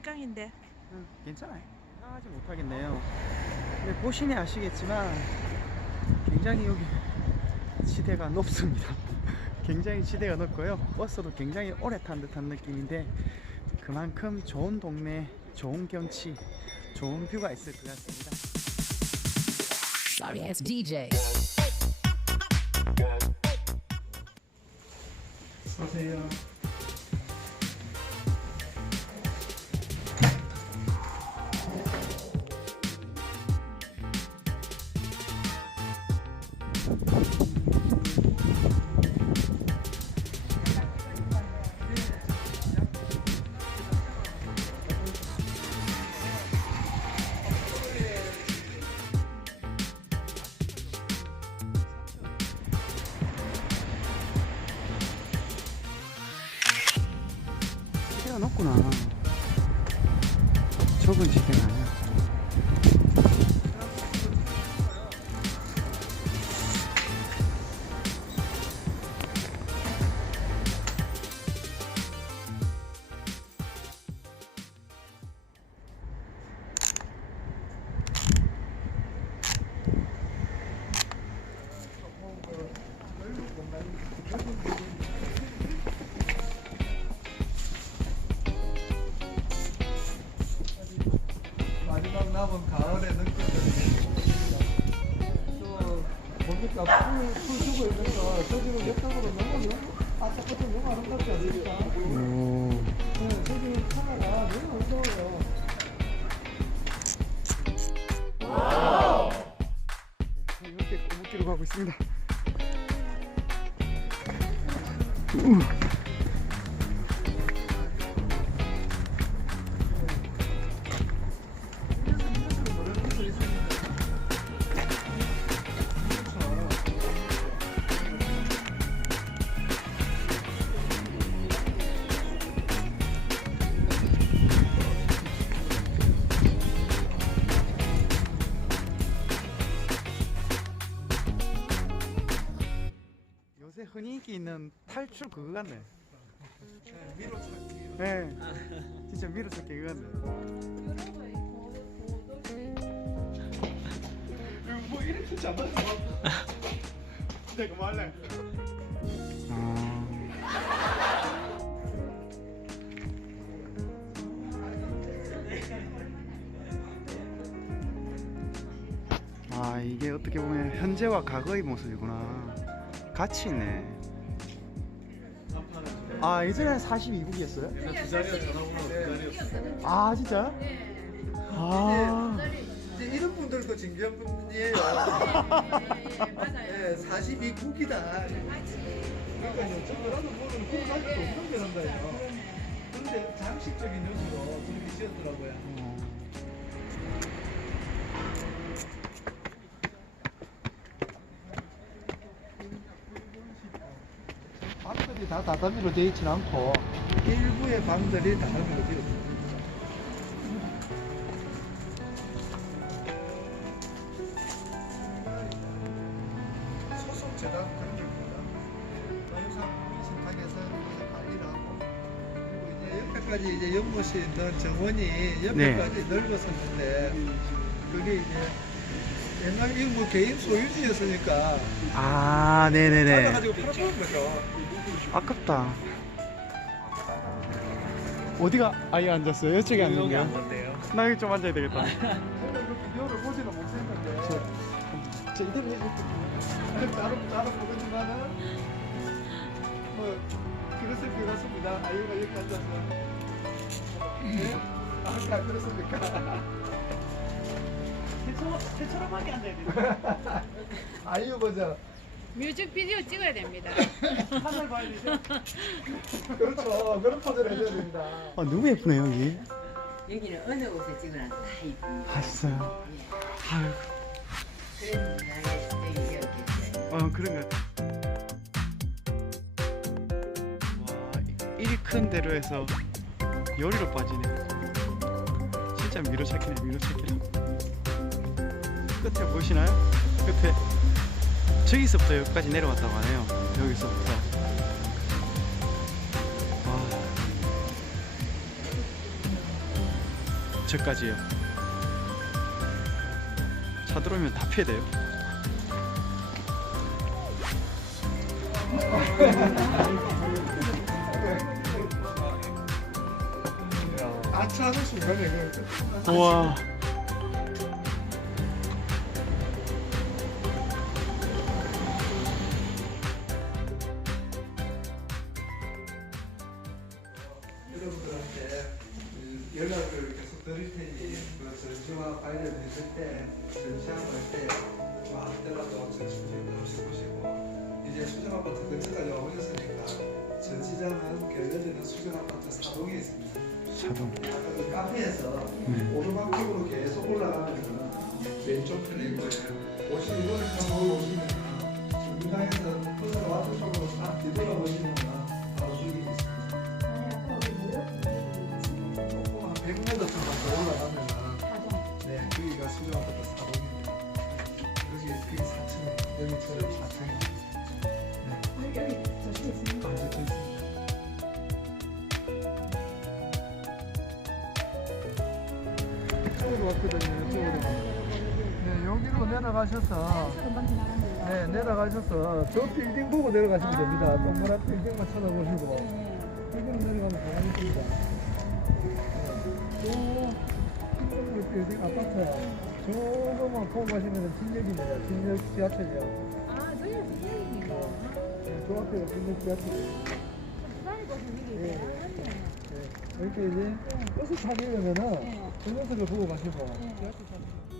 일강인데. 응, 괜찮아요. 하지 못하겠네요. 근데 보시니 아시겠지만 굉장히 여기 지대가 높습니다. 굉장히 지대가 높고요. 버스도 굉장히 오래 탄 듯한 느낌인데 그만큼 좋은 동네, 좋은 경치, 좋은 뷰가 있을 것 같습니다. Sorry DJ. 보세요. 높구나. 좁은 지대가 아 가을의 느낌을 또 보니까 풀, 풀 주고 있면서 저기로 옆쪽으로 너무 너무 아까부터 너무 아름답지 않습니까? 오. 네, 저기 차가 너무 아름다워요. 이렇게 꼬북기로 가고 있습니다. 요 새 흔히 인기 있는 탈출 그거 같네. 네, 진짜 미로찾기 그거 같네. 뭐 이렇게 잡아? 내가 뭐 할래? 아 이게 어떻게 보면 현재와 과거의 모습이구나. 같이 있네. 아 예전에 42국이었어요? 두 자리가 전화번호 두 자리였어요. 아 진짜? 아 이제 이런 분들도 진귀한 분이에요. 네, 42국이다. 그러니까요, 저거라도 뭐는 국 가지고 없는 게란다요. 근데 장식적인 요소로 그렇게 지었더라고요. 방들이 다 다다미로 되어 있진 않고 일부의 방들이 다다미로 되어 있습니다. 소속 재단 관리를 하고 그리고 이제 옆에까지 이제 연못이 있는 정원이 옆에까지 넓었었는데 그게 이제 옛날 이거 뭐 개인 소유지였으니까 아, 네네네. 찾아가지고 팔아먹은 거죠. 아깝다. 어디가 아예 앉았어요? 이쪽에 앉았네요. 나 여기 좀 앉아야 되겠다. 비디오를 보지는 못했는데 저 이대로 해볼게요. 나름 나름 모르지만은 뭐 그랬을 것 같습니다. 아이가 이렇게 앉아서 네? 아까 그렇습니까? 새처럼 하게 앉아야 돼. 아이유 버전 뮤직비디오 찍어야 됩니다. 하늘 봐야 되죠? 그렇죠. 그런 포즈를 해줘야 됩니다. 아, 너무 예쁘네요, 여기. 여기는 어느 곳에 찍어놔도 다 이쁩니다. 봤어요. 아유, 그래서 나의 스타일이 없겠어요. 어, 그런 것 같아. 와, 일이 큰 대로 해서 요리로 빠지네. 진짜 미로찾기네, 미로찾기네. 끝에 보이시나요? 끝에. 저기서부터 여기까지 내려왔다고 하네요. 여기서부터. 와. 저까지요. 차 들어오면 다 피해야 돼요. 아차하는 순간에 그 우와. 전시와 관련했을 때 할때 마음대로도 전시 구경도 하시고 보시고 이제 수정 아파트 근처까지 와보셨으니까 전 시장은 결례되는 수정 아파트 사동에 있습니다. 자동. 아까 그 카페에서 네. 오르막 쪽으로 계속 올라가면 왼쪽 편에 있고요. 오시 이거를 타고 오시면 중간에서 와드 쪽으로 딱 뒤돌아보시면 이쪽으로 왔거든요. 이쪽으로. 네, 여기로 내려가셔서 네, 내려가셔서 저 빌딩 보고 내려가시면 됩니다. 동그란 빌딩만 쳐다보시고 빌딩 내려가면 가만히 있습니다. 네. 저 빌딩 아파트 저거만 보고 가시면 진역입니다. 진역 지하철이요. 아, 저희가 선생님이고. 네, 저 앞에가 진역 지하철이에요. 네. 네. 이렇게 이제 버스 타려면은 동영상을 보고 가시고. 타시고